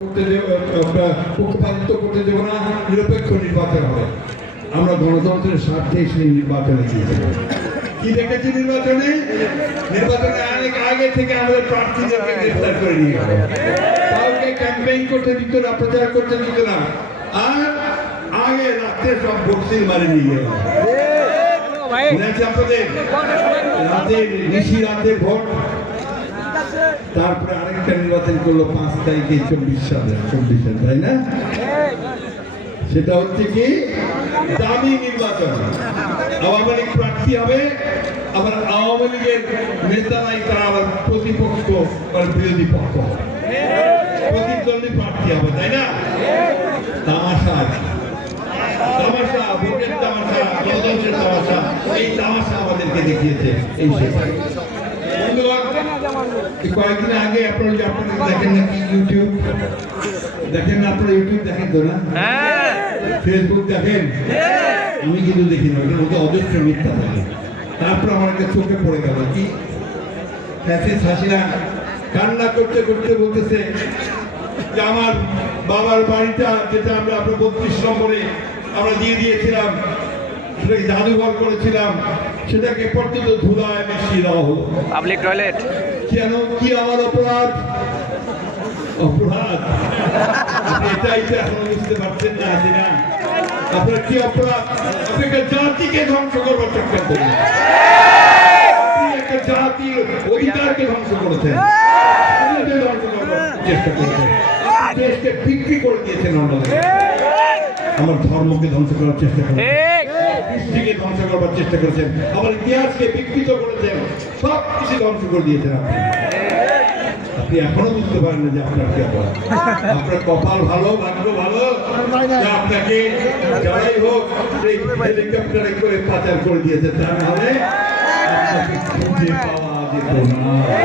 করতে দেব আমরা পক্ষপাতিত্ব করতে দেব না নিরপেক্ষ নির্বাচন হবে। আমরা গণতন্ত্রের স্বার্থে সেই নির্বাচনে কি দেখেছি নির্বাচনে? নির্বাচনে অনেক আগে থেকে আমাদের প্রার্থীদেরকে গ্রেফতার করে নিয়ে গেল। কাউকে ক্যাম্পেইন করতে দিত না প্রচার করতে দিত না। আর আগে রাত্রে সব বক্সির মারে নিয়ে গেল। আপনাদের? রাতে নিশি রাতে ভোট তারপরে আরেকটা নির্বাচন করল পাঁচ তারিখে চব্বিশ সালে চব্বিশ সালে, তাই না? সেটা হচ্ছে কি? দামি নির্বাচন। আওয়ামী লীগ প্রার্থী হবে, আবার আওয়ামী লীগের নেতারাই তারা আবার প্রতিপক্ষ মানে বিরোধী পক্ষ। প্রতিদ্বন্দ্বী প্রার্থী হবে, তাই না? তামাশা। তামাশা, ভোটের তামাশা তামাশা, এই তামাশা আমাদেরকে দেখিয়েছে এই সেটাই কয়েকদিন আগে আপনারা যে আপনারা দেখেন নাকি ইউটিউব দেখেন না আপনারা ইউটিউব দেখেন তো না? ফেসবুক দেখেন? আমি কিন্তু দেখি না ওটার মধ্যে অজস্র মিথ্যা থাকে তারপর আমার একটা চোখে পড়ে গেল কি? ফ্যাসিস হাসিনা কান্না করতে করতে বলতেছে যে আমার বাবার বাড়িটা যেটা আমরা আপনার বত্রিশ নম্বরে আমরা দিয়ে দিয়েছিলাম সেটাকে জাদুঘর করেছিলাম। সেটাকে পর্যন্ত ধুলায় মিশিয়ে দেওয়া হলো পাবলিক টয়লেট কেন? কি আমার অপরাধ? অপরাধ? এটাই তো এখনও বুঝতে পারছেন না আছে না? আপনার কি অপরাধ? আপনি একটা জাতিকে ধ্বংস করবার চেষ্টা করেন একটা জাতির অধিকারকে ধ্বংস করেছেন। ধ্বংস করবার চেষ্টা করেছেন দেশকে বিক্রি করে দিয়েছেন আমার ধর্মকে ধ্বংস করার চেষ্টা করেছেন কৃষ্টিকে ধ্বংস করবার চেষ্টা করেছেন। আমার ইতিহাসকে বিকৃত করেছেন। সব কিছু ধ্বংস করে দিয়েছেন আপনি। আপনি এখনও বুঝতে পারেন না যে আপনার কি অপরাধ আপনার কপাল ভালো, ভাগ্য ভালো। আপনাকে যারাই হোক হেলিকপ্টারে করে পাচার করে দিয়েছে। তা নাহলে পাওয়া যেত না তাদেরকে ভোট দিতে হবে।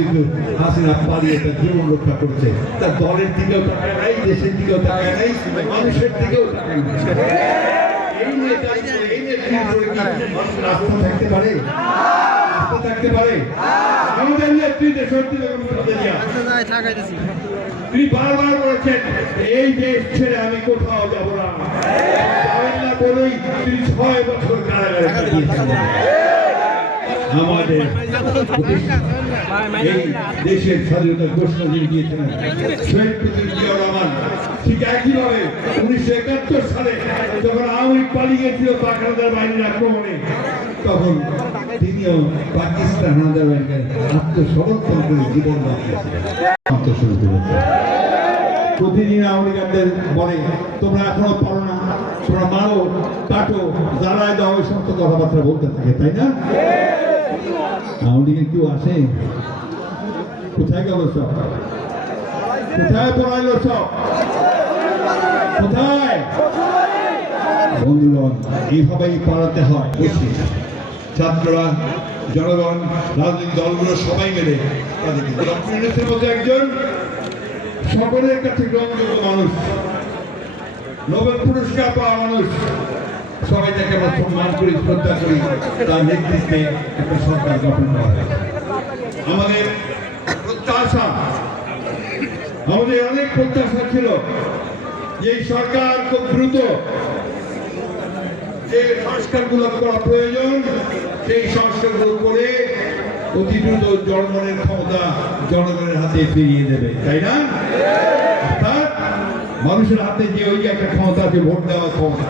কিন্তু হাসিনা পালিয়ে তার জীবন রক্ষা করছে। তার দলের দিকেও নাই, দেশের দিকেও নাই, মানুষের দিকেও থাকতে পারে? থাকতে পারে? আমাদের নেত্রী তিনি বারবার বলেছেন, এই দেশ ছেড়ে আমি কোথাও যাব না। তিনি ছয় বছর কারাগারে আমাদের এই দেশের স্বাধীনতার ঘোষণা জিয়া রহমান, ঠিক একইভাবে উনিশশো একাত্তর সালে যখন আওয়ামী পালিয়ে গেছিল পাক হানাদার বাহিনীর আক্রমণে, তখন তিনিও পাকিস্তান হানাদার বাহিনীকে আত্মসমর্পণ করে জীবন আত্মশুরু প্রতিদিন আওয়ামী বলে, তোমরা এখনও পারো না, তোমরা মারো, কাটো। জ্বালায় দাও ওই সমস্ত কথাবার্তা বলতে থাকে, তাই না? আওয়ামী লীগের কেউ আসে? কোথায় গেল সব? কোথায় পড়াইলো সব? কোথায়? বন্ধুগণ, এইভাবেই পালাতে হয় ছাত্ররা, জনগণ, রাজনৈতিক দলগুলো সবাই মিলে তাদেরকে ডক্টর একজন। সকলের কাছে গ্রহণযোগ্য মানুষ। নোবেল পুরস্কার পাওয়া মানুষ। সবাই তাকে সম্মান করি, শ্রদ্ধা করি, তার নেতৃত্বে একটা সরকার গঠন করা আমাদের প্রত্যাশা, আমাদের অনেক প্রত্যাশা ছিল যে সরকার খুব দ্রুত যে করা প্রয়োজন, সেই করে অতি দ্রুত জনগণের ক্ষমতা জনগণের হাতে ফিরিয়ে দেবে, তাই না? অর্থাৎ মানুষের হাতে যে ওই একটা ক্ষমতা আছে, ভোট দেওয়া ক্ষমতা।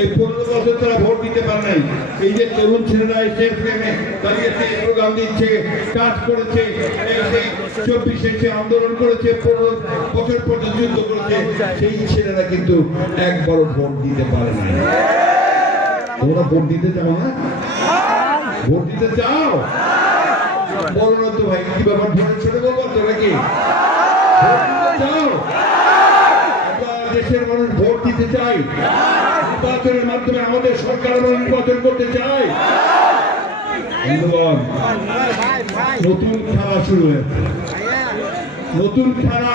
এই পনেরো বছর তারা ভোট দিতে পারে নাই। এই যে তরুণ ছেলেরা এসে দাঁড়িয়েছে স্লোগান দিচ্ছে, কাজ করেছে চব্বিশে সে আন্দোলন করেছে, পনেরো বছর পর্যন্ত যুদ্ধ করেছে, সেই ছেলেরা কিন্তু একবারও ভোট দিতে পারে না তোমরা ভোট দিতে চাও না? ভোট দিতে চাও? বলো না তো ভাই, কি ব্যাপার ভোট ছোট ব্যাপার তো নাকি? দেশের মানুষ ভোট দিতে চায়। নির্বাচনের মাধ্যমে আমাদের সরকার আমরা নির্বাচন করতে চাই। বন্ধুগণ নতুন খেলা শুরু হয়েছে। নতুন খেলা।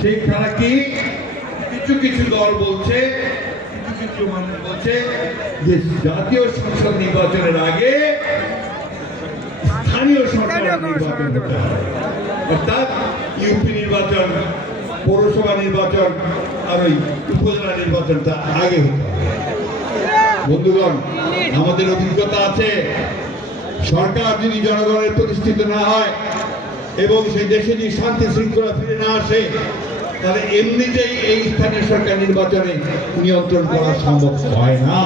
সেই খেলা কি? কিছু কিছু দল বলছে কিছু কিছু মানুষ বলছে যে জাতীয় সংসদ নির্বাচনের আগে স্থানীয় সরকার নির্বাচন অর্থাৎ ইউপি নির্বাচন পৌরসভা নির্বাচন আর ওই উপজেলা নির্বাচনটা আগে হতে বন্ধুগণ, আমাদের অভিজ্ঞতা আছে, সরকার যদি জনগণের প্রতিষ্ঠিত না হয় এবং সেই দেশে যদি শান্তি শৃঙ্খলা ফিরে না আসে, তাহলে এমনিতেই এই স্থানীয় সরকার নির্বাচনে নিয়ন্ত্রণ করা সম্ভব হয় না।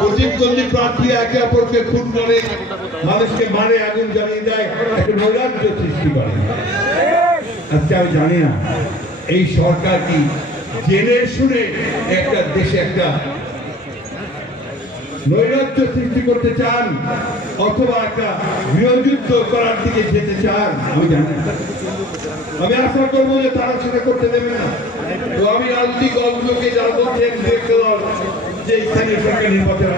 প্রতিদ্বন্দ্বী প্রার্থী একে অপরকে খুন করে, মানুষকে মারে, আগুন জ্বালিয়ে দেয়, একটা নৈরাজ্য সৃষ্টি করে। আজকে আমি জানি না এই সরকার কি জেনে শুনে একটা দেশে একটা নৈরাজ্য সৃষ্টি করতে চান অথবা একটা গৃহযুদ্ধ করার দিকে যেতে চান, আমি জানি আমি আশা করব যে তারা সেটা করতে দেবে না। তো আমি রাজনৈতিক দলগুলোকে যা বলছেন যে স্থানীয় সরকার নির্বাচন